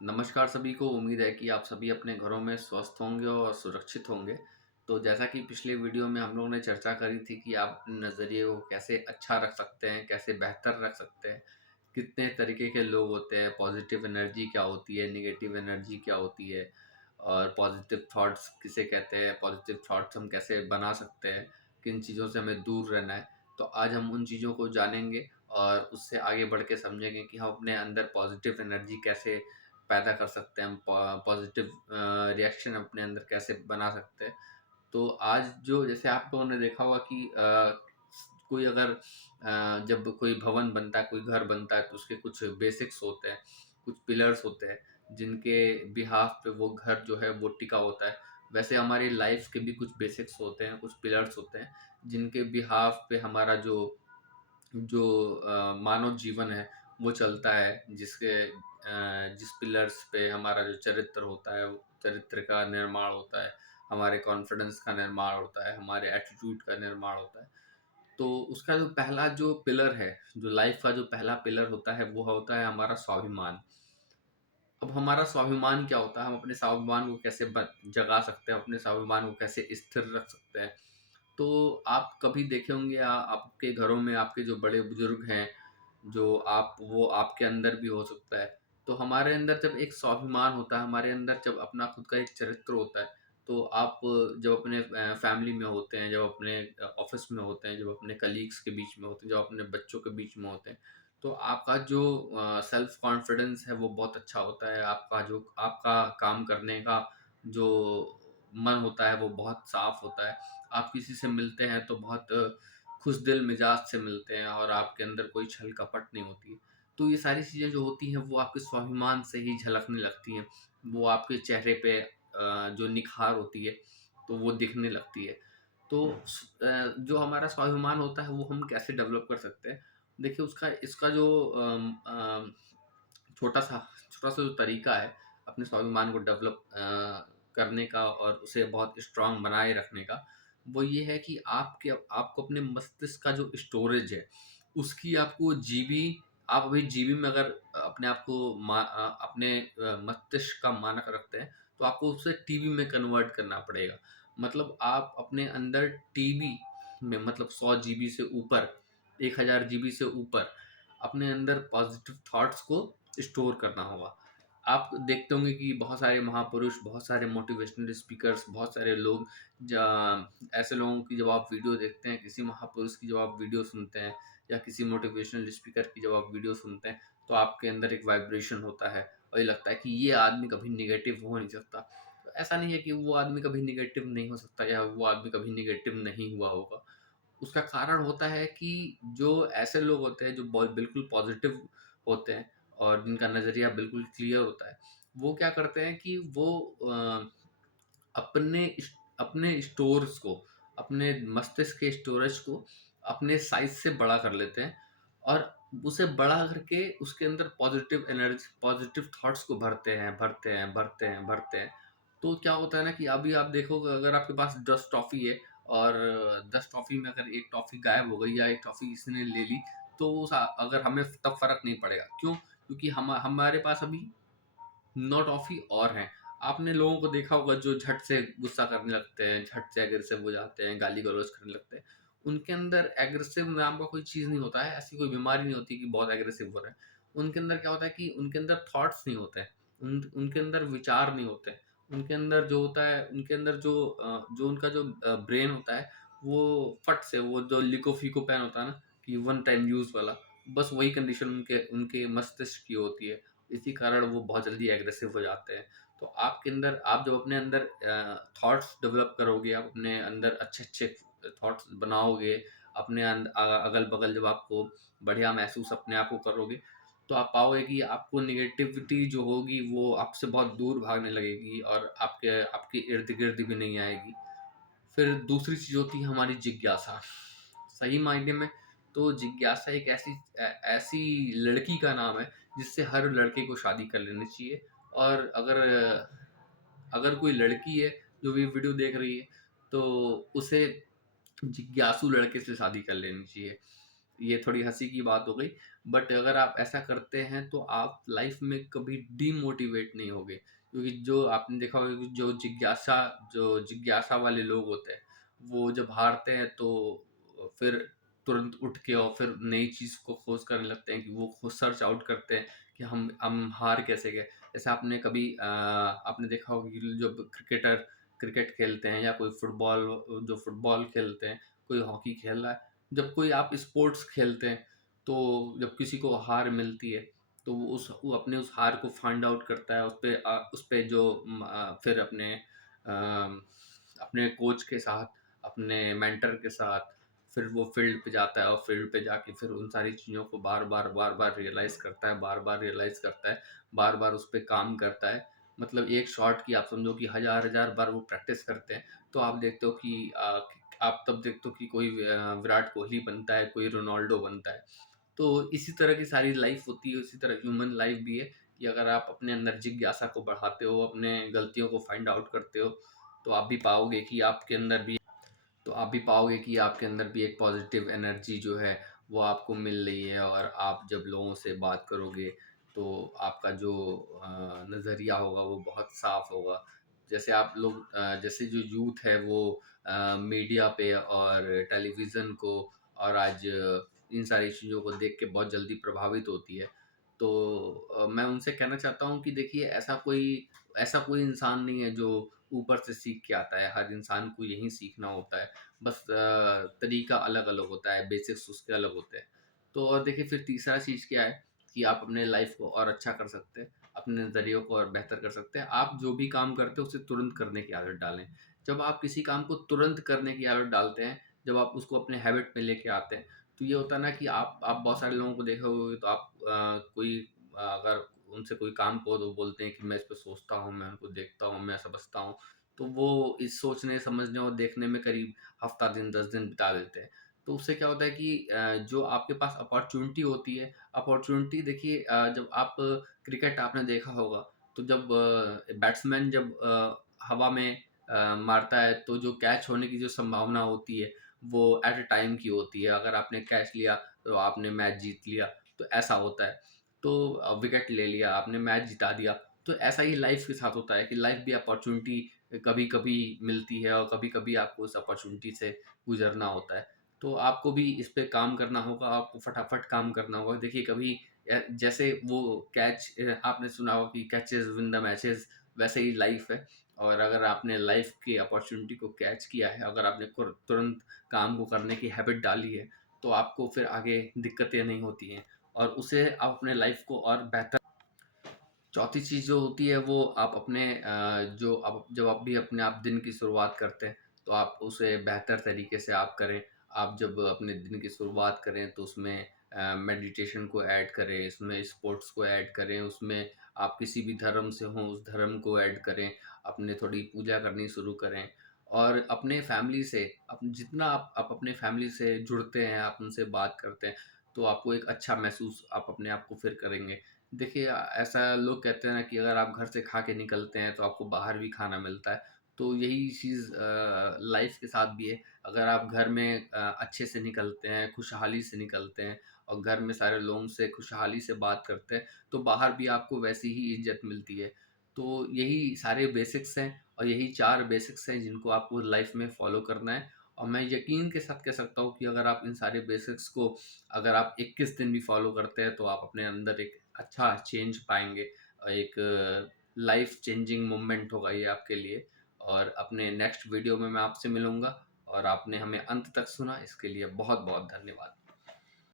नमस्कार सभी को। उम्मीद है कि आप सभी अपने घरों में स्वस्थ होंगे और सुरक्षित होंगे। तो जैसा कि पिछले वीडियो में हम लोगों ने चर्चा करी थी कि आप अपने नज़रिए को कैसे अच्छा रख सकते हैं, कैसे बेहतर रख सकते हैं, कितने तरीके के लोग होते हैं, पॉजिटिव एनर्जी क्या होती है, नेगेटिव एनर्जी क्या होती है और पॉजिटिव थॉट्स किसे कहते हैं, पॉजिटिव थॉट्स हम कैसे बना सकते हैं, किन चीज़ों से हमें दूर रहना है। तो आज हम उन चीज़ों को जानेंगे और उससे आगे बढ़ के समझेंगे कि हम अपने अंदर पॉजिटिव एनर्जी कैसे पैदा कर सकते हैं, हम पॉजिटिव रिएक्शन अपने अंदर कैसे बना सकते हैं। तो आज जो जैसे आप लोगों ने देखा होगा कि कोई अगर जब कोई भवन बनता है, कोई घर बनता है तो उसके कुछ बेसिक्स होते हैं, कुछ पिलर्स होते हैं, जिनके बिहाफ पे वो घर जो है वो टिका होता है। वैसे हमारी लाइफ के भी कुछ बेसिक्स होते हैं, कुछ पिलर्स होते हैं, जिनके बिहाफ पे हमारा जो जो मानव जीवन है वो चलता है, जिस पिलर्स पे हमारा जो चरित्र होता है, वो चरित्र का निर्माण होता है, हमारे कॉन्फिडेंस का निर्माण होता है, हमारे एटीट्यूड का निर्माण होता है। तो उसका जो पहला जो पिलर है, जो लाइफ का जो पहला पिलर होता है, वो होता है हमारा स्वाभिमान। अब हमारा स्वाभिमान क्या होता है, हम अपने स्वाभिमान को कैसे जगा सकते हैं, अपने स्वाभिमान को कैसे स्थिर रख सकते हैं। तो आप कभी देखे होंगे आपके घरों में आपके जो बड़े बुजुर्ग हैं, जो आप वो आपके अंदर भी हो सकता है। तो हमारे अंदर जब एक स्वाभिमान होता है, हमारे अंदर जब अपना खुद का एक चरित्र होता है, तो आप जब अपने फैमिली में होते हैं, जब अपने ऑफिस में होते हैं, जब अपने कलीग्स के बीच में होते हैं, जब अपने बच्चों के बीच में होते हैं, तो आपका जो सेल्फ कॉन्फिडेंस है वो बहुत अच्छा होता है। आपका काम करने का जो मन होता है वो बहुत साफ होता है। आप किसी से मिलते हैं तो बहुत खुश दिल मिजाज से मिलते हैं और आपके अंदर कोई छल कपट नहीं होती है। तो ये सारी चीज़ें जो होती हैं वो आपके स्वाभिमान से ही झलकने लगती हैं। वो आपके चेहरे पे जो निखार होती है तो वो दिखने लगती है। तो जो हमारा स्वाभिमान होता है वो हम कैसे डेवलप कर सकते हैं? देखिए उसका इसका जो छोटा-सा छोटा-सा जो तरीका है अपने स्वाभिमान को डेवलप करने का और उसे बहुत स्ट्रॉन्ग बनाए रखने का, वो ये है कि आपको अपने मस्तिष्क का जो स्टोरेज है, उसकी आपको जीबी आप अभी जीबी में अगर अपने आप को अपने मस्तिष्क का मानक रखते हैं, तो आपको उसे टीबी में कन्वर्ट करना पड़ेगा। मतलब आप अपने अंदर टीबी में मतलब 100 जीबी से ऊपर, 1000 जीबी से ऊपर अपने अंदर पॉजिटिव थॉट्स को स्टोर करना होगा। आप देखते होंगे कि बहुत सारे महापुरुष, बहुत सारे मोटिवेशनल स्पीकर्स, बहुत सारे लोग ऐसे लोगों की जब आप वीडियो देखते हैं, किसी महापुरुष की जब आप वीडियो सुनते हैं या किसी मोटिवेशनल स्पीकर की जब आप वीडियो सुनते हैं, तो आपके अंदर एक वाइब्रेशन होता है और ये लगता है कि ये आदमी कभी नेगेटिव हो नहीं सकता। तो ऐसा नहीं है कि वो आदमी कभी नेगेटिव नहीं हो सकता या वो आदमी कभी नेगेटिव नहीं हुआ होगा। उसका कारण होता है कि जो ऐसे लोग होते हैं जो बिल्कुल पॉजिटिव होते हैं और जिनका नज़रिया बिल्कुल क्लियर होता है, वो क्या करते हैं कि वो अपने स्टोर्स को, अपने मस्तिष्क के स्टोरेज को अपने साइज़ से बड़ा कर लेते हैं और उसे बड़ा करके उसके अंदर पॉजिटिव थॉट्स को भरते हैं, भरते हैं, भरते हैं, भरते हैं। तो क्या होता है ना कि अभी आप देखोगे अगर आपके पास 10 टॉफ़ी है और 10 टॉफ़ी में अगर 1 टॉफ़ी गायब हो गई या 1 टॉफ़ी किसी ने ले ली, तो अगर हमें तब फ़र्क नहीं पड़ेगा। क्यों? क्योंकि हमारे पास अभी 9 टॉफ़ी और हैं। आपने लोगों को देखा होगा जो झट से गुस्सा करने लगते हैं, झट से एग्रेसिव हो जाते हैं, गाली-गलौज करने लगते हैं। उनके अंदर एग्रेसिव नाम का कोई चीज़ नहीं होता है, ऐसी कोई बीमारी नहीं होती कि बहुत एग्रेसिव हो रहे हैं। उनके अंदर क्या होता है कि उनके अंदर थॉट्स नहीं होते हैं, उनके अंदर विचार नहीं होते हैं। उनके अंदर जो होता है, उनके अंदर जो उनका जो ब्रेन होता है, वो फट से वो जो लिको-फीको पेन होता है ना कि वन टाइम यूज़ वाला, बस वही कंडीशन उनके उनके मस्तिष्क की होती है। इसी कारण वो बहुत जल्दी एग्रेसिव हो जाते हैं। तो आपके अंदर आप जब अपने अंदर थॉट्स डेवलप करोगे, आप अपने अंदर अच्छे-अच्छे थॉट्स बनाओगे, अपने अगल-बगल जब आपको बढ़िया महसूस अपने आप को करोगे, तो आप पाओगे कि आपको नेगेटिविटी जो होगी वो आपसे बहुत दूर भागने लगेगी और आपके आपके इर्द-गिर्द भी नहीं आएगी। फिर दूसरी चीज़ होती है हमारी जिज्ञासा। सही मायने में तो जिज्ञासा एक ऐसी लड़की का नाम है जिससे हर लड़के को शादी कर लेनी चाहिए और अगर अगर कोई लड़की है जो ये वीडियो देख रही है तो उसे जिज्ञासु लड़के से शादी कर लेनी चाहिए। ये थोड़ी हँसी की बात हो गई, बट अगर आप ऐसा करते हैं तो आप लाइफ़ में कभी डीमोटिवेट नहीं होगे। क्योंकि जो आपने देखा होगा कि जो जिज्ञासा वाले लोग होते हैं, वो जब हारते हैं तो फिर तुरंत उठ के और फिर नई चीज़ को खोज करने लगते हैं कि वो खुद सर्च आउट करते हैं कि हम हार कैसे गए। जैसे आपने कभी आपने देखा होगा कि जब क्रिकेट खेलते हैं या कोई फुटबॉल खेलते हैं, कोई हॉकी खेल रहा है, जब कोई आप स्पोर्ट्स खेलते हैं, तो जब किसी को हार मिलती है, तो वो अपने उस हार को फाइंड आउट करता है, उसपे जो फिर अपने कोच के साथ, अपने मेंटर के साथ, फिर वो फील्ड पे जाता है और फील्ड पे जाके फिर उन सारी चीज़ों को बार-बार रियलाइज़ करता है, बार-बार रियलाइज़ करता है, बार-बार उस पे काम करता है। मतलब एक शॉट की आप समझो कि हज़ार-हज़ार बार वो प्रैक्टिस करते हैं, तो आप देखते हो कि आप तब देखते हो कि कोई विराट कोहली बनता है, कोई रोनाल्डो बनता है। तो इसी तरह की सारी लाइफ़ होती है, उसी तरह ह्यूमन लाइफ़ भी है कि अगर आप अपने अंदर जिज्ञासा को बढ़ाते हो, अपने गलतियों को फाइंड आउट करते हो, तो आप भी पाओगे कि आपके अंदर भी तो आप भी पाओगे कि आपके अंदर भी एक पॉजिटिव एनर्जी जो है वो आपको मिल रही है, और आप जब लोगों से बात करोगे तो आपका जो नज़रिया होगा वो बहुत साफ होगा। जैसे जो यूथ है वो मीडिया पे और टेलीविज़न को और आज इन सारी चीज़ों को देख के बहुत जल्दी प्रभावित होती है। तो मैं उनसे कहना चाहता हूँ कि देखिए ऐसा कोई इंसान नहीं है जो ऊपर से सीख के आता है, हर इंसान को यही सीखना होता है। बस तरीका अलग-अलग होता है, बेसिक्स उसके अलग होते हैं। तो और देखिए फिर तीसरा चीज़ क्या है कि आप अपने लाइफ़ को और अच्छा कर सकते हैं, अपने नज़रियों को और बेहतर कर सकते हैं। आप जो भी काम करते हो उसे तुरंत करने की आदत डालें। जब आप किसी काम को तुरंत करने की आदत डालते हैं, जब आप उसको अपने हैबिट में लेके आते हैं, तो ये होता है ना कि आप बहुत सारे लोगों को देखे होगे तो आप अगर उनसे कोई काम कहो तो वो बोलते हैं कि मैं इस पे सोचता हूँ, मैं उनको देखता हूँ, मैं समझता हूँ। तो वो इस सोचने, समझने और देखने में करीब हफ़्ता दिन, 10 दिन बिता देते हैं। तो उससे क्या होता है कि जो आपके पास अपॉर्च्युनिटी होती है, अपॉर्च्युनिटी देखिए जब आप क्रिकेट आपने देखा होगा, तो जब बैट्समैन जब हवा में मारता है, तो जो कैच होने की जो संभावना होती है, वो एट अ टाइम की होती है। अगर आपने कैच लिया, तो आपने मैच जीत लिया, तो ऐसा होता है। तो विकेट ले लिया, आपने मैच जिता दिया। तो ऐसा ही लाइफ़ के साथ होता है कि लाइफ़ भी अपॉर्च्युनिटी कभी-कभी मिलती है और कभी-कभी आपको उस अपॉर्च्युनिटी से गुज़रना होता है। तो आपको भी इस पे काम करना होगा, आपको फटाफट काम करना होगा। देखिए कभी जैसे वो आपने सुना होगा कि कैचेज़ विन द मैचेज़, वैसे ही लाइफ़ है। और अगर आपने लाइफ़ की अपॉर्च्युनिटी को कैच किया है, अगर आपने तुरंत काम को करने की हैबिट डाली है, तो आपको फिर आगे दिक्कतें नहीं होती हैं और उससे आप अपने लाइफ़ को और बेहतर। चौथी चीज़ जो होती है वो आप अपने जो आप जब आप भी अपने आप दिन की शुरुआत करते हैं, तो आप उसे बेहतर तरीके से आप करें। आप जब अपने दिन की शुरुआत करें तो उसमें मेडिटेशन को ऐड करें, इसमें स्पोर्ट्स को ऐड करें, उसमें आप किसी भी धर्म से हों उस धर्म को ऐड करें, अपने थोड़ी पूजा करनी शुरू करें और अपने फैमिली से जितना आप अपने फैमिली से जुड़ते हैं, आप उनसे बात करते हैं, तो आपको एक अच्छा महसूस आप अपने आप को फिर करेंगे। देखिए ऐसा लोग कहते हैं ना कि अगर आप घर से खा के निकलते हैं तो आपको बाहर भी खाना मिलता है। तो यही चीज़ लाइफ़ के साथ भी है। अगर आप घर में अच्छे से निकलते हैं, खुशहाली से निकलते हैं और घर में सारे लोगों से खुशहाली से बात करते हैं, तो बाहर भी आपको वैसी ही इज़्ज़त मिलती है। तो यही सारे बेसिक्स हैं और यही 4 बेसिक्स हैं जिनको आपको लाइफ़ में फ़ॉलो करना है और मैं यकीन के साथ कह सकता हूँ कि अगर आप इन सारे बेसिक्स को अगर आप 21 दिन भी फ़ॉलो करते हैं, तो आप अपने अंदर एक अच्छा चेंज पाएँगे। एक लाइफ़ चेंजिंग मोमेंट होगा ये आपके लिए और अपने नेक्स्ट वीडियो में मैं आपसे मिलूँगा और आपने हमें अंत तक सुना, इसके लिए बहुत-बहुत धन्यवाद।